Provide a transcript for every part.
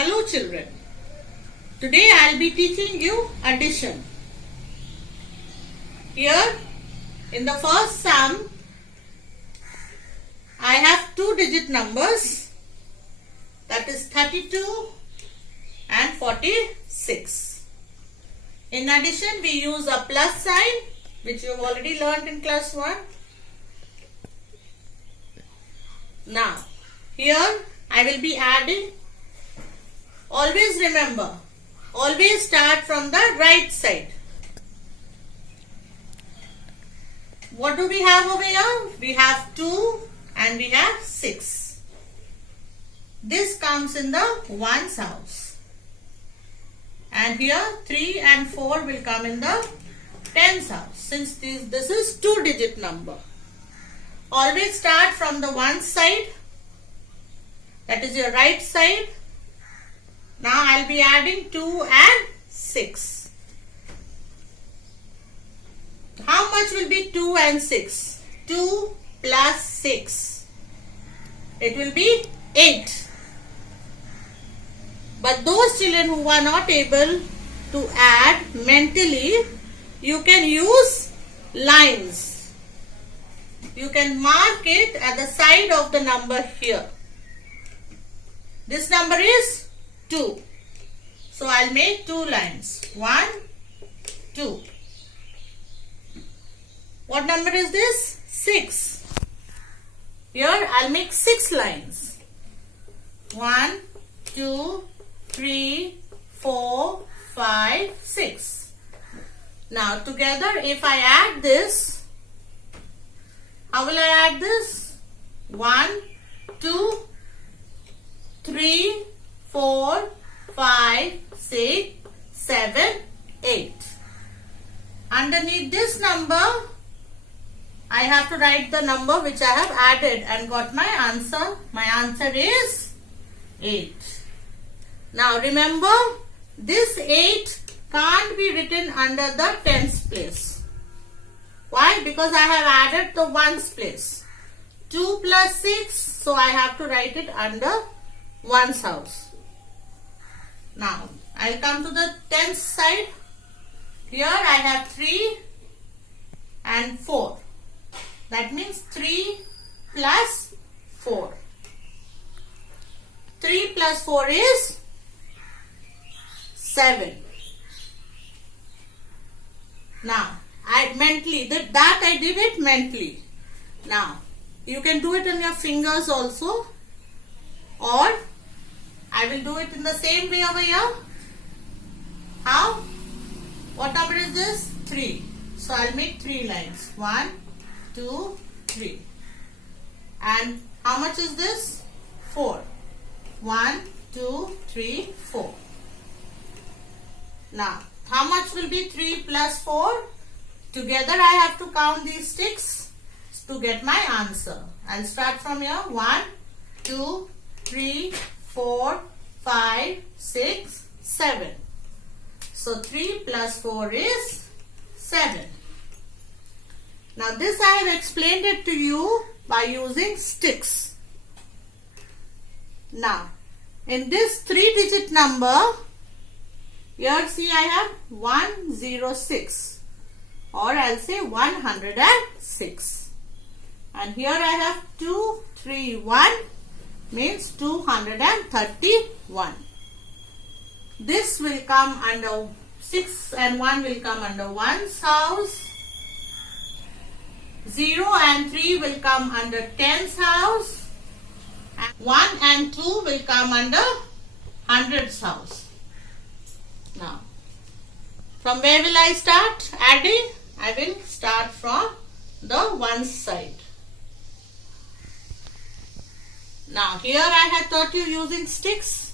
Hello children, today I will be teaching you addition. Here in the first sum, I have two digit numbers, that is 32 and 46. In addition, we use a plus sign, which you have already learnt in class 1. Now, here I will be adding. Always remember, always start from the right side. What do we have over here? We have 2 and we have 6. This comes in the ones house. And here 3 and 4 will come in the tens house. Since this is 2-digit number. Always start from the one side. That is your right side. Now I will be adding 2 and 6. How much will be 2 and 6? 2 plus 6. It will be 8. But those children who are not able to add mentally, you can use lines. You can mark it at the side of the number here. This number is 2. So I'll make 2 lines. 1, 2. What number is this? 6. Here I'll make 6 lines. 1, 2, 3, 4, 5, 6. Now together if I add this, how will I add this? 1, 2, 3, 4, 5, 6, 7, 8. Underneath this number, I have to write the number which I have added and got my answer. My answer is 8. Now remember, this 8 can't be written under the tens place. Why? Because I have added the ones place. 2 plus 6, so I have to write it under ones house. Now, I will come to the tens side. Here I have 3 and 4. That means 3 plus 4. 3 plus 4 is 7. Now, I did it mentally. Now, you can do it on your fingers also, or I will do it in the same way over here. How? What number is this? 3. So I'll make 3 lines. 1, 2, 3. And how much is this? 4. 1, 2, 3, 4. Now, how much will be 3 plus 4? Together I have to count these sticks to get my answer. I'll start from here. 1, 2, 3, 4, 5, 6, 7. So 3 plus 4 is 7. Now this I have explained it to you by using sticks. Now in this 3-digit number, here see I have 106, or I'll say 106. And here I have 231, means 231. This will come under 6 and 1 will come under ones house. 0 and 3 will come under tens house. And 1 and 2 will come under hundreds house. Now, from where will I start adding? I will start from the ones side. Now, here I have taught you using sticks.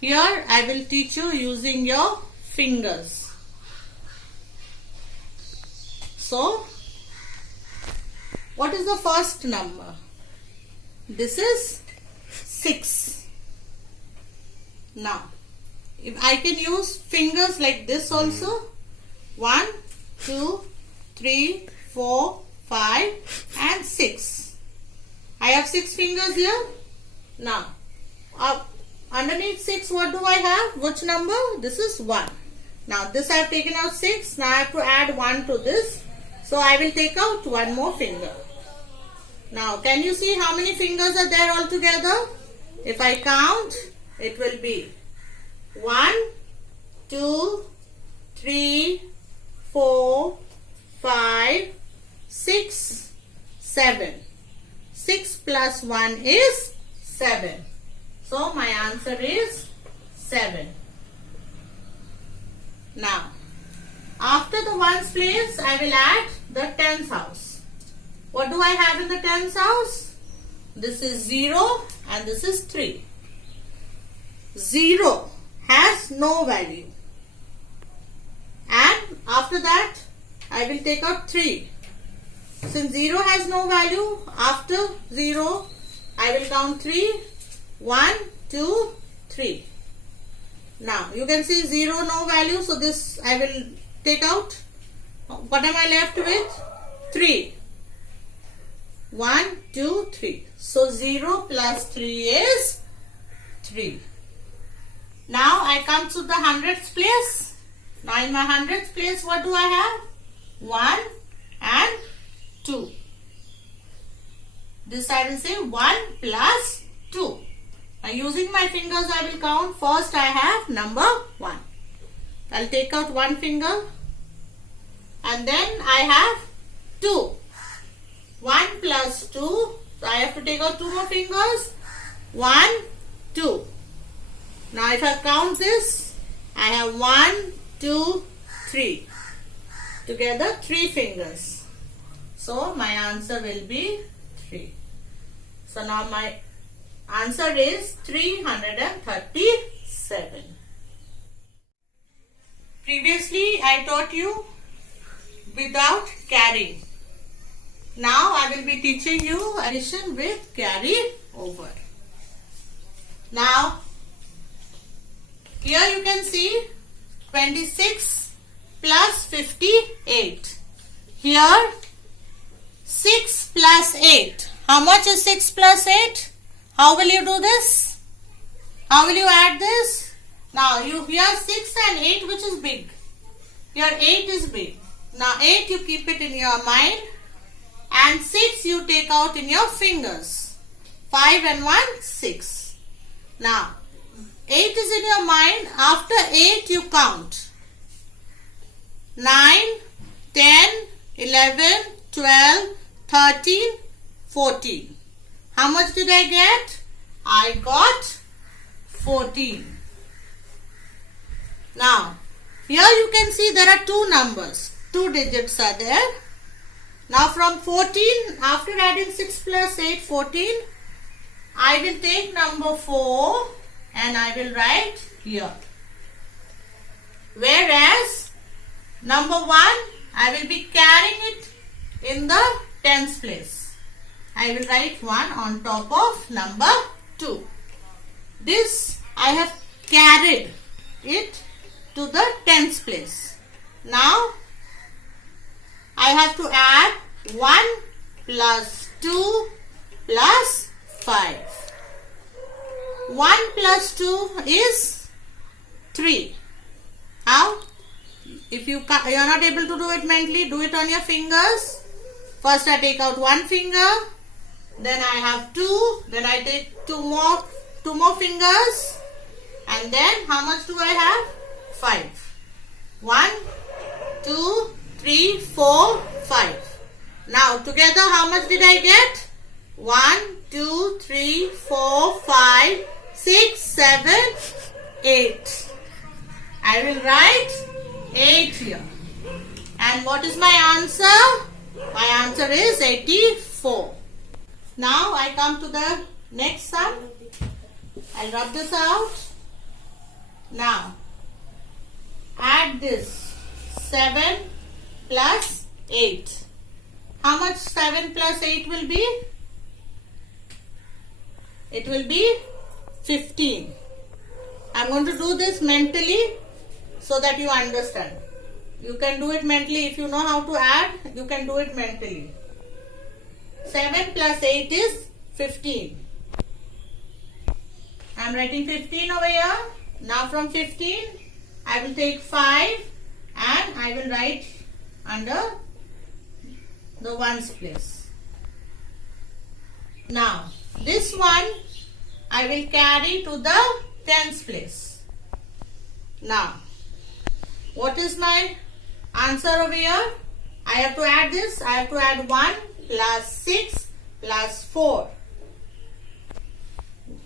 Here I will teach you using your fingers. So, what is the first number? This is 6. Now, if I can use fingers like this also. 1, 2, 3, 4, 5 and 6. I have 6 fingers here. Now, underneath 6 what do I have? Which number? This is 1. Now this I have taken out 6. Now I have to add 1 to this. So I will take out one more finger. Now can you see how many fingers are there altogether? If I count, it will be 1, 2, 3, 4, 5, 6, 7. 6 plus 1 is 7. So my answer is 7. Now, after the ones place, I will add the tens house. What do I have in the tens house? This is 0 and this is 3. 0 has no value. And after that, I will take out 3. Since 0 has no value, after 0, I will count 3. 1, 2, 3. Now, you can see 0 no value, so this I will take out. What am I left with? 3. 1, 2, 3. So, 0 plus 3 is 3. Now, I come to the hundredths place. Now, in my hundredths place, what do I have? 1 and 2. This I will say 1 plus 2. Now using my fingers I will count. First I have number 1. I will take out one finger and then I have 2. 1 plus 2. So I have to take out 2 more fingers. 1, 2. Now if I count this, I have 1, 2, 3. Together 3 fingers. So my answer will be 3. So now my answer is 337. Previously I taught you without carrying. Now I will be teaching you addition with carry over. Now here you can see 26 plus 58. Here 6 plus 8. How much is 6 plus 8? How will you do this? How will you add this? Now you here 6 and 8 which is big. Here 8 is big. Now 8 you keep it in your mind and 6 you take out in your fingers. 5 and 1, 6. Now 8 is in your mind. After 8 you count. 9, 10, 11, 12, 13, 14. How much did I get? I got 14. Now, here you can see there are 2 numbers. 2 digits are there. Now from 14, after adding 6 plus 8, 14, I will take number 4 and I will write here. Whereas, number 1, I will be carrying it in the tens place. I will write 1 on top of number 2. This I have carried it to the tens place. Now I have to add 1 plus 2 plus 5. 1 plus 2 is 3. How? If you are not able to do it mentally, do it on your fingers. First I take out one finger, then I have 2, then I take two more fingers, and then how much do I have? 5. 1, 2, 3, 4, 5. Now together how much did I get? 1, 2, 3, 4, 5, 6, 7, 8. I will write 8 here. And what is my answer? My answer is 84. Now I come to the next sum. I'll rub this out. Now add this 7 plus 8. How much 7 plus 8 will be? It will be 15. I'm going to do this mentally so that you understand. You can do it mentally. If you know how to add, you can do it mentally. 7 plus 8 is 15. I'm writing 15 over here. Now from 15, I will take 5 and I will write under the ones place. Now, this one I will carry to the tens place. Now, what is my answer over here? I have to add this. I have to add 1 plus 6 plus 4.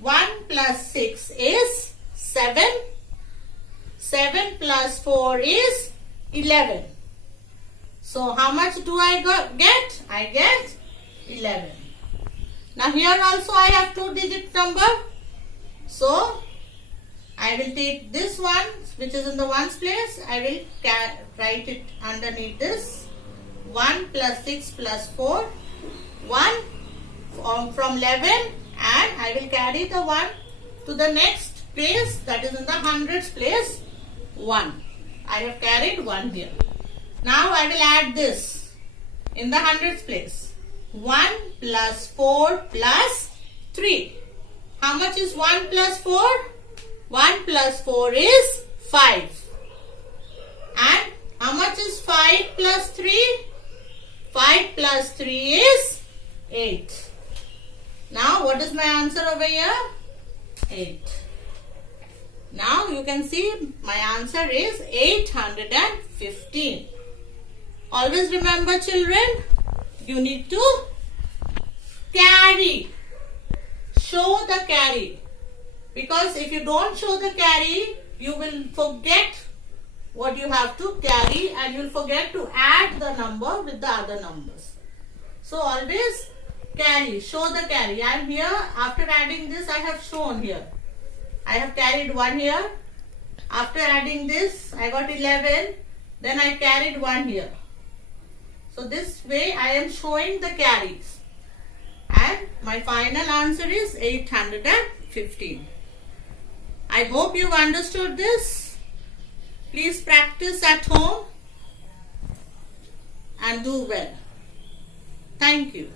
1 plus 6 is 7. 7 plus 4 is 11. So how much do I get? I get 11. Now here also I have 2-digit number. So I will take this one which is in the ones place. I will write it underneath this. 1 plus 6 plus 4. 1 from 11 and I will carry the 1 to the next place, that is in the hundreds place. 1. I have carried 1 here. Now I will add this in the hundreds place. 1 plus 4 plus 3. How much is 1 plus 4? 1 plus 4 is 5. And how much is 5 plus 3? 5 plus 3 is 8. Now what is my answer over here? 8. Now you can see my answer is 815. Always remember children, you need to carry. Show the carry. Because if you don't show the carry, you will forget what you have to carry and you will forget to add the number with the other numbers. So always carry, show the carry. I am here, after adding this I have shown here. I have carried 1 here. After adding this I got 11. Then I carried 1 here. So this way I am showing the carries. And my final answer is 815. I hope you understood this. Please practice at home and do well. Thank you.